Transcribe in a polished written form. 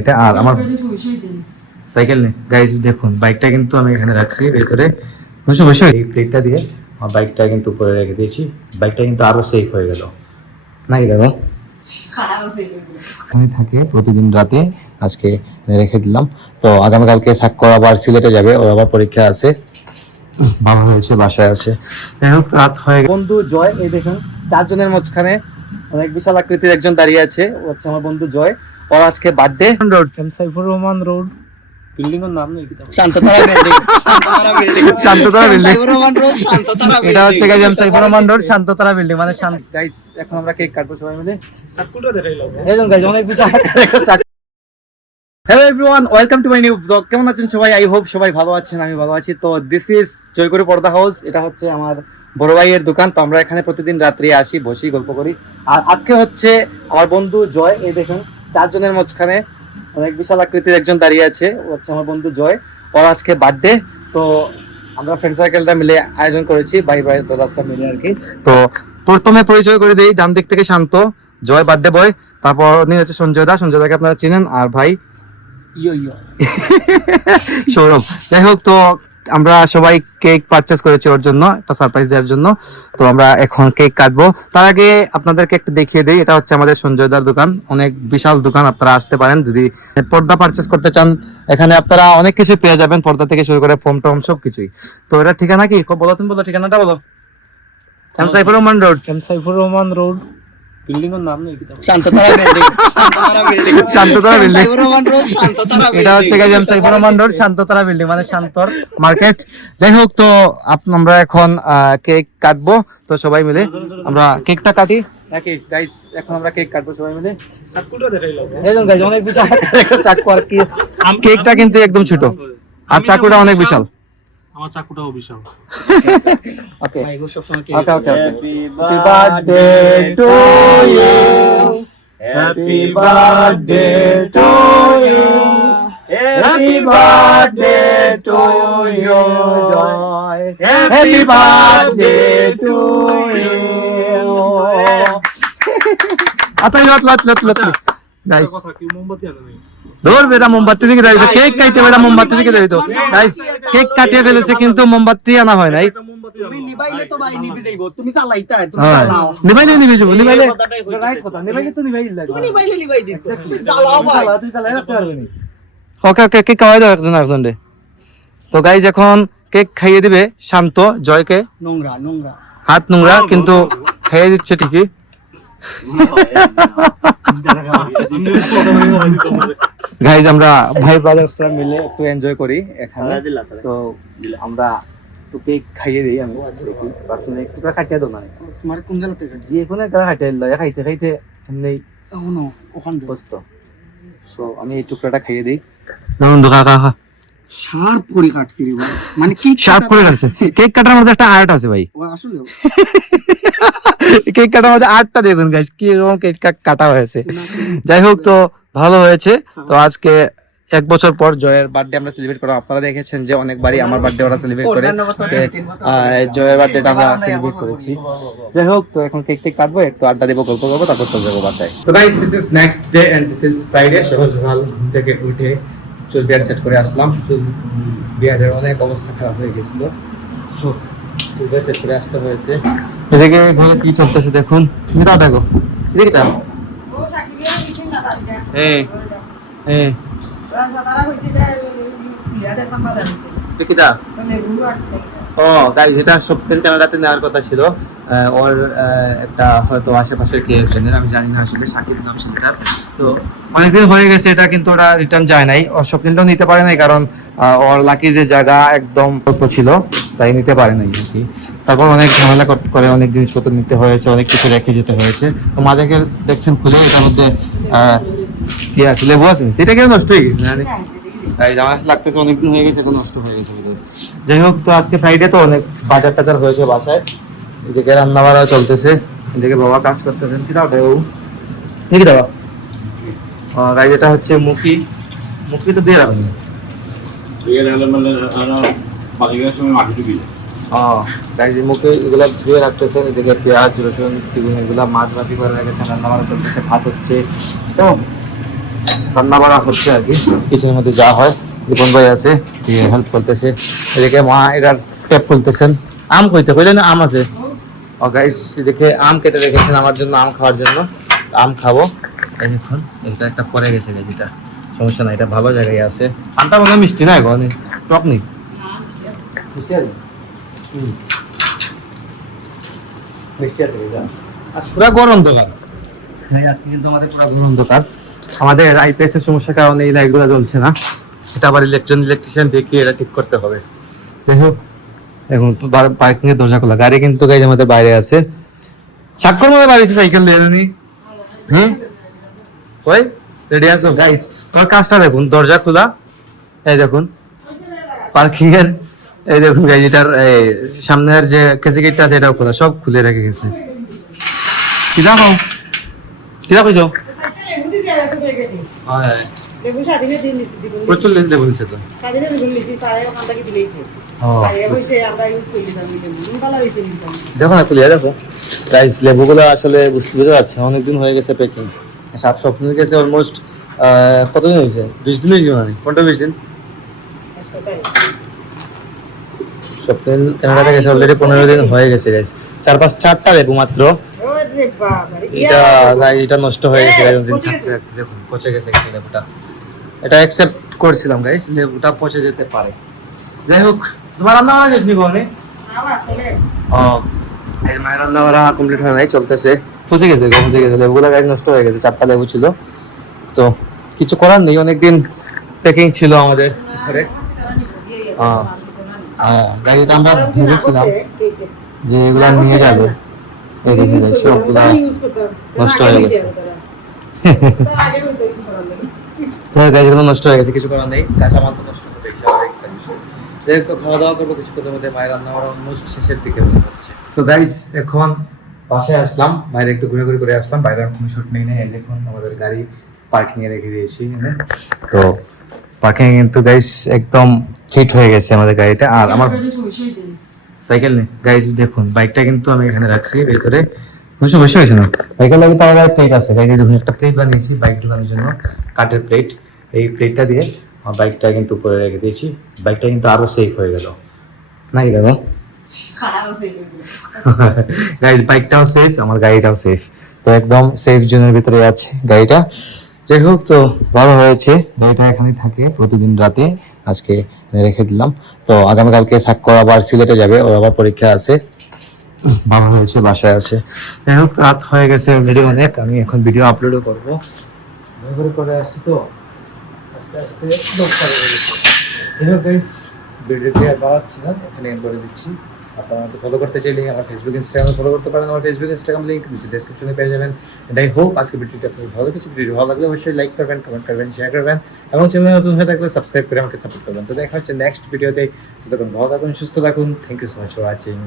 এটা আর আমার সাইকেল নেই গাইস, দেখুন বাইকটা কিন্তু আমি এখানে রাখছি ভেতরে, কোনো সমস্যা এই প্লেটটা দিয়ে আমার বাইকটা কিন্তু উপরে রেখে দিয়েছি। বাইকটা কিন্তু আরো সেফ হয়ে গেল নাকি দাদা? এখানে থাকে প্রতিদিন রাতে, আজকে রেখে দিলাম। তো আগামীকালকে সাক্ষ্য আবার সিলেটে যাবে, ওর আবার পরীক্ষা আছে, বাবা হয়েছে বাসায় আছে। যাই হোক রাত হয়ে বন্ধু জয়, এই দেখুন চারজনের মাঝখানে অনেক বিশাল আকৃতির একজন দাঁড়িয়ে আছে, ও হচ্ছে আমার বন্ধু জয়। ওর আজকে birthday. Road Saifur Rahman road, building এর নাম নেই, শান্ততারা বিল্ডিং। শান্ততারা বিল্ডিং, এটা হচ্ছে guys Saifur Rahman road Shantatara building, মানে গাইস এখন আমরা কেক কাটবো সবাই মিলে। সাকুটা দেখাইলো এইজন গাইস, অনেক বিশাল একটা। Hello everyone, welcome to my new blog. কেমন আছেন সবাই? আই হোপ সবাই ভালো আছেন, আমি ভালো আছি। তো দিস ইজ জয়গুরু পর্দা হাউস, এটা হচ্ছে আমার বড় ভাইয়ের দোকান। তো আমরা এখানে প্রতিদিন রাত্রে আসি, বসি, গল্প করি। আর আজকে হচ্ছে আমার বন্ধু জয়, এই দেখুন চারজনের মাঝখানে অনেক বিশাল আকৃতির একজন দাঁড়িয়ে আছে, ও হচ্ছে আমার বন্ধু জয়। ওর আজকে বার্থডে, তো আমরা ফ্রেন্ড সার্কেলটা মিলে আয়োজন করেছি, ভাই ভাই দাদা মিলে আর কি। তো প্রথমে পরিচয় করে দিই, ডান দিক থেকে শান্ত, জয় বার্থডে বয়। তারপর উনি হচ্ছে সঞ্জয় দা, সঞ্জয় দাকে আপনারা চিনেন। আর ভাই সৌরভ। যাই হোক, তো আমরা সবাই কেক পারচেজ করেছি ওর জন্য, একটা সারপ্রাইজ দেওয়ার জন্য। তো আমরা এখন কেক কাটবো। তার আগে আপনাদেরকে একটু দেখিয়ে দিই, এটা হচ্ছে আমাদের সঞ্জয়দার দোকান, অনেক বিশাল দোকান। আপনারা আসতে পারেন যদি পর্দা পারচেজ করতে চান, এখানে আপনারা অনেক কিছু পেয়ে যাবেন, পর্দা থেকে শুরু করে ফোম টোম সব কিছুই। তো এটা ঠিকানা কি বলো, তুমি বলো ঠিকানাটা বলো। M Saifur Rahman road, Saifur Rahman road, building এর নাম নেই, শান্ততারা বিল্ডিং। শান্ততারা বিল্ডিং, এটা হচ্ছে guys Saifur Rahman road Shantatara building, মানে শান্তর মার্কেট। যাই হোক, তো আমরা এখন কেক কাটবো। তো সবাই মিলে আমরা কেকটা কাটি নাকি গাইস? এখন আমরা কেক কাটবো সবাই মিলে। সাকুটা দেখাইলো এইজন গাইস, অনেক বিশাল একটা চাকু আর কি। কেকটা কিন্তু একদম ছোট, আর চাকুটা অনেক বিশাল। আমার চাকুটাও বিশাল। Okay okay okay. Happy birthday to you, happy birthday to you, happy birthday to you Joy, happy birthday to you. আতাই লাট লাট লাট লাট গাইস, কথা কি মোমবাতি আনে নাই? ধর বেটা মোমবাতি দিকে দাঁড়িয়ে, কেক কাটতে বেটা মোমবাতি দিকে দাঁড়িয়ে। তো গাইস কেক কাটিয়ে ফেলেছে কিন্তু মোমবাতি আনা হয় নাই। তুমি নিবাইলে তো ভাই নিবি দেইবো, তুমি চালাইতা, তুমি হ্যাঁ, চালাও। নিবাইলে নিবি শুভ, নিবাইলে রাইট কথা, নিবাইলে তো নিবাইলে তুমি নিবাইলে নিবাই দিছো, তুমি চালাও ভাই। তুই চালাই রাখতে পারবি না। ওকে ওকে, কেক খাওয়াই দাও একজন একজন রে। তো গাইস এখন কেক খাইয়ে দিবে শান্ত জয়কে। নোংরা নোংরা হাত নোংরা কিন্তু খাইয়ে দিচ্ছে ঠিকই। গাইজ আমরা ভাই ব্রাদার্সরা মিলে একটু এনজয় করি এখানে। তো আমরা একটু কেক খাইয়ে দিই, আমি দেখি পার্সোনালি একটু খাইতে দাও না, তোমার কোন জায়গা থেকে যে কোনো একটা খাইতে এলো, খাইতে খাইতে এমনি ওনো ওখান থেকে বসতো। সো আমি এই টুকরাটা খাইয়ে দিই। বন্ধু কাকা খা, শার্প করে কাটছি রে ভাই, মানে কি শার্প করে কাটছে। কেক কাটার মধ্যে একটা আর্ট আছে ভাই, ও আসলে কেক কাটার মধ্যে আর্টটা দেখুন গাইজ, কি রকম কেক কাটা হয়েছে। যাই হোক, তো ভালো হয়েছে। তো আজকে 1 বছর পর জয়ের বার্থডে আমরা সেলিব্রেট করলাম। আপনারা দেখেছেন যে অনেকবারই আমার বার্থডে ওরা সেলিব্রেট করে, জয়ের বার্থডেটা আমরা সেলিব্রেট করেছি। যাই হোক, তো এখন কেক টেক কাটবো, একটু আড্ডা দেবো, গল্প করবো, তারপর চলে যাবো বাসায়। তো guys this is next day and this is Friday. সকাল সকাল ঘুম থেকে উঠে চুল বিয়ার সেট করে আসলাম। চুল বিয়ারের অনেক অবস্থা খারাপ হয়ে গেছিল, চুল বিয়ার সেট করে আসতে হয়েছে। এদিকে ঘরে কি চলতেছে দেখুন, মিটা দেখো এদিকে তা হ্যাঁ হ্যাঁ ও গাইস, এটা সপ্তাহের কানাডাতে নেওয়ার কথা ছিল। ওর একটা হয়তো আশেপাশের কে একজনের, আমি জানি না আসলে, সাকিব নাম সেটার। তো অনেকদিন হয়ে গেছে এটা, কিন্তু ওরা রিটার্ন যায় নাই। ওর স্বপ্নটাও নিতে পারে নাই, কারণ ওর লাকি যে জায়গা একদম অল্প ছিল, তাই নিতে পারে নাই আর কি। তারপর অনেক ঝামেলা করে অনেক জিনিসপত্র নিতে হয়েছে, অনেক কিছু রেখে যেতে হয়েছে। তো মাদেরকে দেখছেন খুলে, এটার মধ্যে কি আছে, লেবু আছে। এটা কেন নষ্ট হয়ে গেছে জানি, তাই আমার লাগতেছে অনেকদিন হয়ে গেছে, এখন নষ্ট হয়ে গেছে। যাই হোক, তো আজকে ফ্রাইডে, তো অনেক বাজার টাজার হয়েছে বাসায়। এদিকে রান্না বাড়া চলতেছে, এদিকে বাবা কাজ করতেছেন। কি দাও বাবু, কি দাও গাই? এটা হচ্ছে মুখি, মুখি তো দিয়ে রাখবেন মুখে, এগুলা ধুয়ে রাখতেছেন। এদিকে পেঁয়াজ রসুন এগুলা মাছ ভাজি করে রেখেছেন, রান্না বাড়া চলতেছে, ভাত হচ্ছে। তো রান্না বাড়া হচ্ছে আর কি, কিচেনের মধ্যে যা হয়। দীপন ভাই আছে, হেল্প করতেছে। এদিকে মা এটার টেপ খুলতেছেন। আম কইলেন আম আছে। ও গাইস, এদিকে আম কেটে রেখেছেন আমার জন্য, আম খাওয়ার জন্য। আম খাবো। এই দেখুন, এটা একটা পরে গেছে যেটা, সমস্যা নাই, এটা ভালো জায়গায় আছে। আমটা মনে হয় মিষ্টি না, এখন টক নেই, মিষ্টি আছে। মিষ্টি আছে আর পুরা গরম দোকান। হ্যাঁ, আজকে কিন্তু আমাদের পুরা গরম অন্ধকার। আমাদের আইপিএস এর সমস্যার কারণে এই লাইটগুলো জ্বলছে না। এটা আবার ইলেকট্রিশিয়ান দেখিয়ে এটা ঠিক করতে হবে। যাই হোক, এখন পার্কিং এর দরজা খোলা, গাড়ি কিন্তু গাইজ আমাদের বাইরে আছে। চাক্কর মধ্যে বাড়িছে সাইকেল দিয়ে জানি। হ্যাঁ ওই রেডি আছো গাইজ? তোমার কাজটা দেখুন, দরজা খোলা, এই দেখুন পার্কিং এর, এই দেখুন গাইজ এটার সামনের যে কেসি গেটটা আছে এটাও খোলা, সব খুলে রেখে গেছে। কি দেখো, কি দেখো? প্রচুর লেন দেবো নিচে তো। দেখো না খুলিয়া দেখো গাইস, লেবুগুলো আসলে বুঝতে পারছি অনেকদিন হয়ে গেছে প্যাকিং। সাত সপ্তাহ গেছে অলমোস্ট। কতদিন হয়েছে? 20 দিন হয়েছে, মানে কোনটা 20 দিন? সপ্তাহ কেনাডাতে গেছে অলরেডি 15 দিন হয়ে গেছে গাইস। 4-5-4টা লেবু মাত্র। এটা নষ্ট হয়ে গেছে গাইস, দিন থাকতে থাকতে দেখুন পচে গেছে কিন্তু লেবুটা। এটা অ্যাকসেপ্ট করেছিলাম গাইস, লেবুটা পচে যেতে পারে। যাই হোক, তোমার রান্না করা শেষ নি কোনে? এই মায়ের রান্না করা কমপ্লিট হয় নাই, চলতেছে। পচে গেছে লেবুগুলো গাইস, নষ্ট হয়ে গেছে। 4টা লেবু ছিল, তো কিছু করার নেই, অনেকদিন প্যাকিং ছিল আমাদের ঘরে। গাড়িটা আমরা ভেবেছিলাম যে এগুলা নিয়ে যাবে, এই দেখে যাই সবগুলা নষ্ট হয়ে গেছে। গাড়িগুলো নষ্ট হয়ে গেছে, কিছু করার নেই, কাঁচা মাল তো নষ্ট হবে। যেহেতু তো খাওয়া দাওয়া করবো কিছুক্ষণের মধ্যে, মায়ের রান্না করা অলমোস্ট শেষের দিকে মনে হচ্ছে। তো গাইস, এখন বাসায় আসলাম, বাইরে একটু ঘুরে করে আসলাম। বাইরে কোনো শুট নেই না, দেখুন আমাদের গাড়ি পার্কিং এ রেখে দিয়েছি। তো পার্কিং কিন্তু গাইস একদম ফিট হয়ে গেছে আমাদের গাড়িটা। আর আমার সাইকেল নেই গাইস, দেখুন বাইকটা কিন্তু আমি এখানে রাখছি ভেতরে। বসে হয়েছে না, বাইকের লাগে তো আমার প্লেট আছে গাইস, যখন একটা প্লেট বানিয়েছি বাইক ঢুকানোর জন্য, কাঠের প্লেট। এই প্লেটটা দিয়ে আমার বাইকটা কিন্তু উপরে রেখে দিয়েছি। বাইকটা কিন্তু আরো সেফ হয়ে গেল নাকি দাদা? গাইস, বাইকটাও সেফ, আমার গাড়িটাও সেফ, তো একদম সেফ জোনের ভিতরে আছে গাড়িটা। যাই হোক, তো ভালো হয়েছে, গাড়িটা এখানেই থাকে প্রতিদিন রাতে। আজকে রেখে দিলাম। তো আগামীকালকে সাক্ষর আবার সিলেটে যাবে, ওর আবার পরীক্ষা আছে। ভালো হয়েছে, বাসায় আছে। যাই হোক, রাত হয়ে গেছে অলরেডি অনেক, আমি এখন ভিডিও আপলোডও করবো। করে আসছি তো আস্তে আস্তে যাই হোক গাইস, ভিডিওটি আর বাড়াচ্ছি না, এখানে বলে দিচ্ছি। আপনারা আমাকে ফলো করতে চাইলে আমার ফেসবুক ইনস্টাগ্রামে ফলো করতে পারেন। আমার ফেসবুক ইনস্টাগ্রাম লিঙ্ক নিচে ডেসক্রিপশনে পেয়ে যাবেন। এন্ড আই হোপ আজকে ভিডিওটা আপনাদের ভালো লেগেছে। ভিডিও ভালো লাগলে অবশ্যই লাইক করবেন, কমেন্ট করবেন, শেয়ার করবেন এবং চ্যানেলে নতুন হয়ে থাকলে সাবস্ক্রাইব করে আমাকে সাপোর্ট করবেন। তো দেখা হচ্ছে নেক্সট ভিডিওতে। ততক্ষণ ভালো থাকুন, সুস্থ থাকুন। Thank you so much for watching.